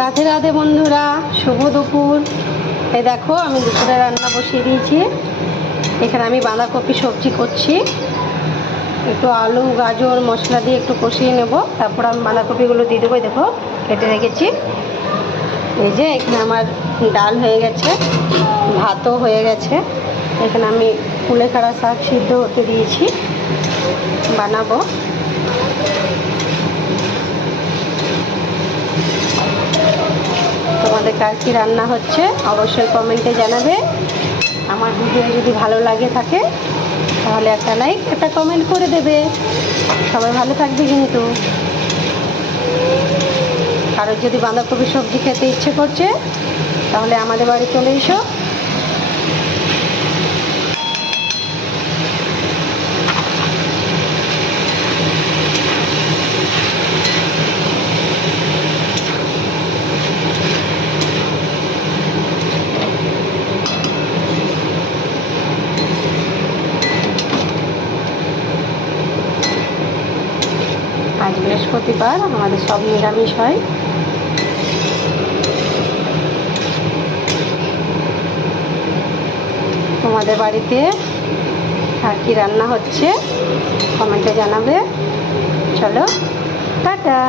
রাধে রাধে বন্ধুরা, শুভ দুপুর। এই দেখো আমি দুপুরে রান্না বসিয়ে দিয়েছি। এখানে আমি বাঁধাকপি সবজি করছি। একটু আলু গাজর মশলা দিয়ে একটু কষিয়ে নেব, তারপর আমি বাঁধাকপিগুলো দিয়ে দেবো। দেখো কেটে রেখেছি। এই যে এখানে আমার ডাল হয়ে গেছে, ভাতও হয়ে গেছে। এখানে আমি কুলেখাড়া শাক সিদ্ধ হতে দিয়েছি, বানাবো। তোমাদের কার কী রান্না হচ্ছে অবশ্যই কমেন্টে জানাবে। আমার ভিডিও যদি ভালো লাগে থাকে তাহলে একটা লাইক একটা কমেন্ট করে দেবে। সবাই ভালো থাকবে কিন্তু। কারোর যদি বাঁধাকপি সবজি খেতে ইচ্ছে করছে তাহলে আমাদের বাড়ি চলে এসো। আজ বৃহস্পতিবার, আমাদের সব নিরামিষ হয়। তোমাদের বাড়িতে আর কি রান্না হচ্ছে কমেন্টে জানাবে। চলো টাটা।